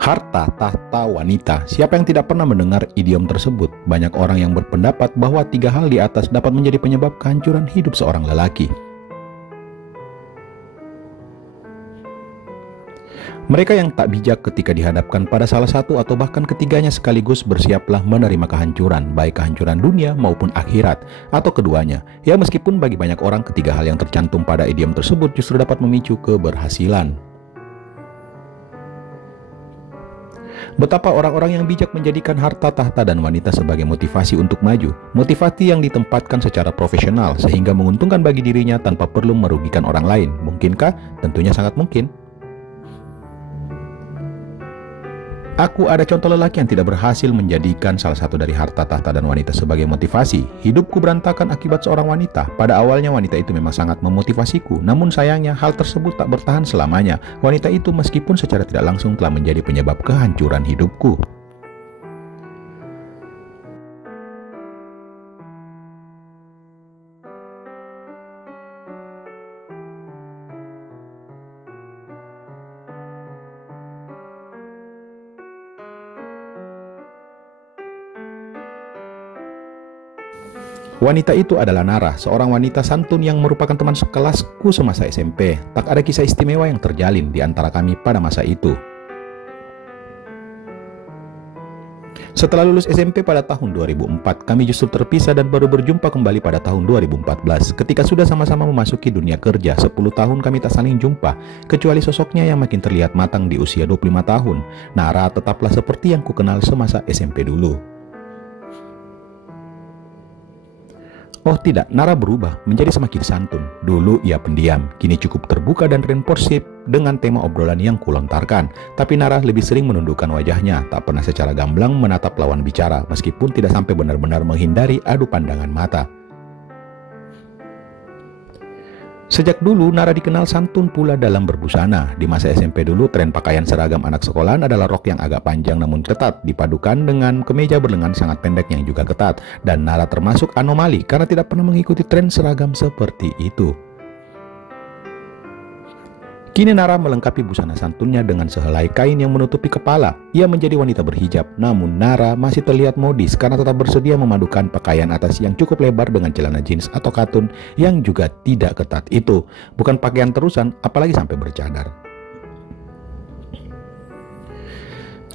Harta tahta wanita. Siapa yang tidak pernah mendengar idiom tersebut? Banyak orang yang berpendapat bahwa 3 hal di atas dapat menjadi penyebab kehancuran hidup seorang lelaki. Mereka yang tak bijak ketika dihadapkan pada salah satu atau bahkan ketiganya sekaligus bersiaplah menerima kehancuran, baik kehancuran dunia maupun akhirat, atau keduanya. Ya, meskipun bagi banyak orang ketiga hal yang tercantum pada idiom tersebut justru dapat memicu keberhasilan. Betapa orang-orang yang bijak menjadikan harta, tahta, dan wanita sebagai motivasi untuk maju. Motivasi yang ditempatkan secara profesional sehingga menguntungkan bagi dirinya tanpa perlu merugikan orang lain. Mungkinkah? Tentunya sangat mungkin. Aku ada contoh lelaki yang tidak berhasil menjadikan salah satu dari harta, tahta, dan wanita sebagai motivasi. Hidupku berantakan akibat seorang wanita. Pada awalnya wanita itu memang sangat memotivasiku, namun sayangnya hal tersebut tak bertahan selamanya. Wanita itu meskipun secara tidak langsung telah menjadi penyebab kehancuran hidupku. Wanita itu adalah Nara, seorang wanita santun yang merupakan teman sekelasku semasa SMP. Tak ada kisah istimewa yang terjalin di antara kami pada masa itu. Setelah lulus SMP pada tahun 2004, kami justru terpisah dan baru berjumpa kembali pada tahun 2014. Ketika sudah sama-sama memasuki dunia kerja, 10 tahun kami tak saling jumpa, kecuali sosoknya yang makin terlihat matang di usia 25 tahun. Nara tetaplah seperti yang kukenal semasa SMP dulu. Oh tidak, Nara berubah menjadi semakin santun. Dulu ia pendiam, kini cukup terbuka dan responsif dengan tema obrolan yang kulontarkan. Tapi Nara lebih sering menundukkan wajahnya, tak pernah secara gamblang menatap lawan bicara, meskipun tidak sampai benar-benar menghindari adu pandangan mata. Sejak dulu Nara dikenal santun pula dalam berbusana. Di masa SMP dulu tren pakaian seragam anak sekolahan adalah rok yang agak panjang namun ketat, dipadukan dengan kemeja berlengan sangat pendek yang juga ketat. Dan Nara termasuk anomali karena tidak pernah mengikuti tren seragam seperti itu. Kini Nara melengkapi busana santunnya dengan sehelai kain yang menutupi kepala. Ia menjadi wanita berhijab, namun Nara masih terlihat modis karena tetap bersedia memadukan pakaian atas yang cukup lebar dengan celana jeans atau katun yang juga tidak ketat itu. Bukan pakaian terusan, apalagi sampai bercadar.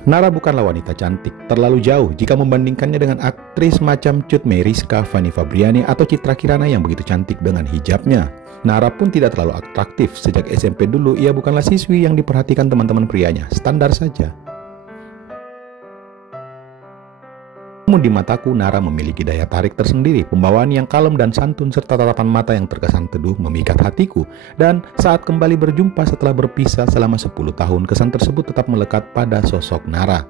Nara bukanlah wanita cantik, terlalu jauh jika membandingkannya dengan aktris macam Cut Meyriska, Fanny Fabriani, atau Citra Kirana yang begitu cantik dengan hijabnya. Nara pun tidak terlalu atraktif. Sejak SMP dulu, ia bukanlah siswi yang diperhatikan teman-teman prianya, standar saja. Namun di mataku, Nara memiliki daya tarik tersendiri, pembawaan yang kalem dan santun, serta tatapan mata yang terkesan teduh memikat hatiku. Dan saat kembali berjumpa setelah berpisah selama 10 tahun, kesan tersebut tetap melekat pada sosok Nara.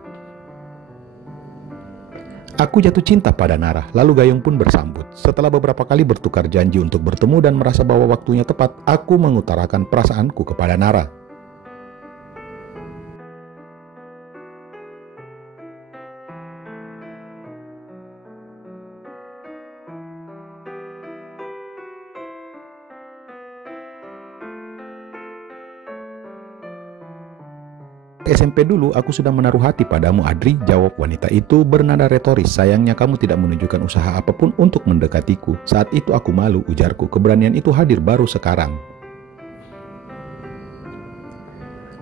Aku jatuh cinta pada Nara, lalu Gayung pun bersambut. Setelah beberapa kali bertukar janji untuk bertemu dan merasa bahwa waktunya tepat, aku mengutarakan perasaanku kepada Nara. SMP dulu aku sudah menaruh hati padamu, Adri, jawab wanita itu bernada retoris. Sayangnya kamu tidak menunjukkan usaha apapun untuk mendekatiku. Saat itu aku malu, ujarku. Keberanian itu hadir baru sekarang.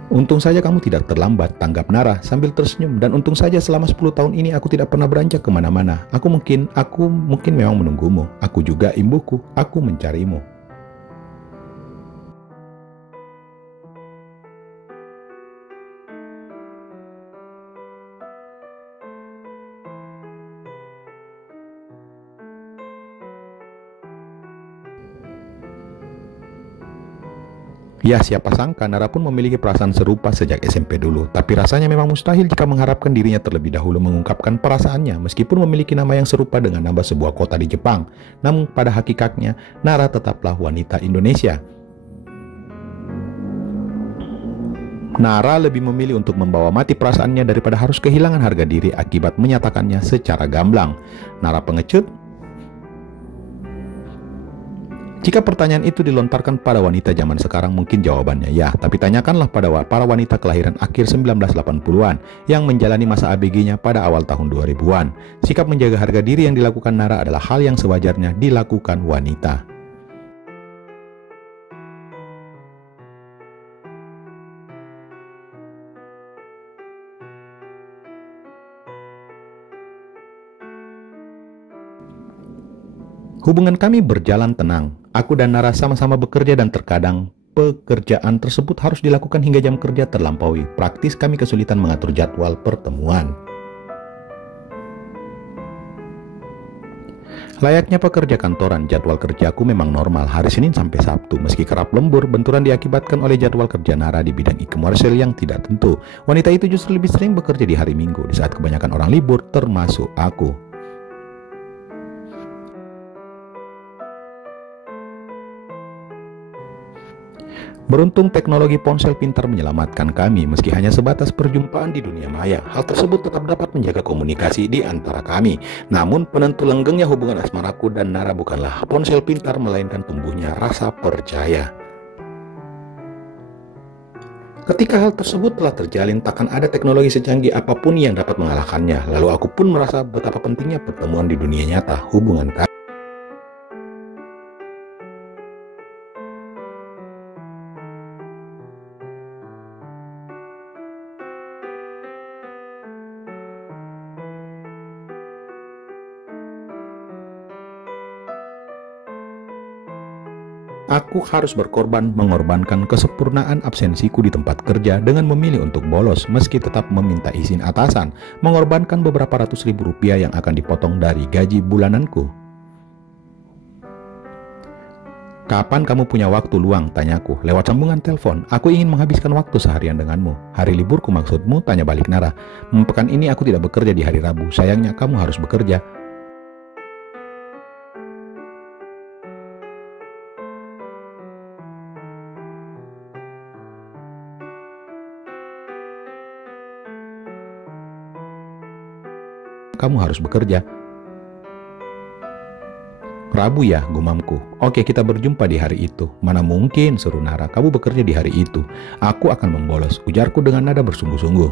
Untung saja kamu tidak terlambat, tanggap Nara sambil tersenyum. Dan untung saja selama 10 tahun ini aku tidak pernah beranjak kemana-mana. Aku mungkin memang menunggumu. Aku juga imbuhku, aku mencarimu. Ya, siapa sangka Nara pun memiliki perasaan serupa sejak SMP dulu. Tapi rasanya memang mustahil jika mengharapkan dirinya terlebih dahulu mengungkapkan perasaannya. Meskipun memiliki nama yang serupa dengan nama sebuah kota di Jepang, namun pada hakikatnya Nara tetaplah wanita Indonesia. Nara lebih memilih untuk membawa mati perasaannya daripada harus kehilangan harga diri akibat menyatakannya secara gamblang. Nara pengecut. Jika pertanyaan itu dilontarkan pada wanita zaman sekarang, mungkin jawabannya ya, tapi tanyakanlah pada para wanita kelahiran akhir 1980-an yang menjalani masa ABG-nya pada awal tahun 2000-an. Sikap menjaga harga diri yang dilakukan Nara adalah hal yang sewajarnya dilakukan wanita. Hubungan kami berjalan tenang. Aku dan Nara sama-sama bekerja dan terkadang pekerjaan tersebut harus dilakukan hingga jam kerja terlampaui. Praktis kami kesulitan mengatur jadwal pertemuan. Layaknya pekerja kantoran, jadwal kerjaku memang normal hari Senin sampai Sabtu. Meski kerap lembur, benturan diakibatkan oleh jadwal kerja Nara di bidang e-commerce yang tidak tentu. Wanita itu justru lebih sering bekerja di hari Minggu, di saat kebanyakan orang libur, termasuk aku. Beruntung teknologi ponsel pintar menyelamatkan kami meski hanya sebatas perjumpaan di dunia maya. Hal tersebut tetap dapat menjaga komunikasi di antara kami. Namun penentu langgengnya hubungan asmaraku dan Nara bukanlah ponsel pintar, melainkan tumbuhnya rasa percaya. Ketika hal tersebut telah terjalin, takkan ada teknologi secanggih apapun yang dapat mengalahkannya. Lalu aku pun merasa betapa pentingnya pertemuan di dunia nyata. Hubungan kami. Aku harus mengorbankan kesempurnaan absensiku di tempat kerja dengan memilih untuk bolos meski tetap meminta izin atasan, mengorbankan beberapa ratus ribu rupiah yang akan dipotong dari gaji bulananku. Kapan kamu punya waktu luang? Tanyaku lewat sambungan telepon. Aku ingin menghabiskan waktu seharian denganmu. Hari liburku maksudmu? Tanya balik Nara. Pekan ini aku tidak bekerja di hari Rabu. Sayangnya kamu harus bekerja. Kamu harus bekerja. Rabu ya, gumamku. Oke, kita berjumpa di hari itu. Mana mungkin, seru Nara. Kamu bekerja di hari itu. Aku akan membolos, ujarku dengan nada bersungguh-sungguh.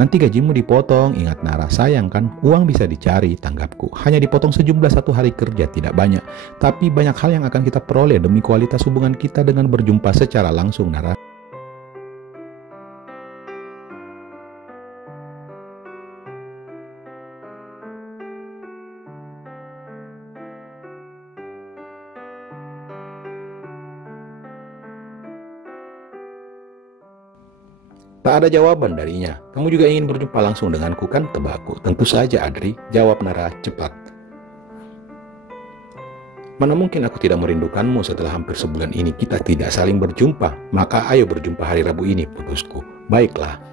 Nanti gajimu dipotong, ingat Nara. Sayang kan, uang bisa dicari, tanggapku. Hanya dipotong sejumlah satu hari kerja, tidak banyak. Tapi banyak hal yang akan kita peroleh demi kualitas hubungan kita dengan berjumpa secara langsung, Nara. Tak ada jawaban darinya. Kamu juga ingin berjumpa langsung denganku kan, tebakku. Tentu saja Adri, jawab Nara cepat. Mana mungkin aku tidak merindukanmu setelah hampir sebulan ini kita tidak saling berjumpa. Maka ayo berjumpa hari Rabu ini, putusku. Baiklah.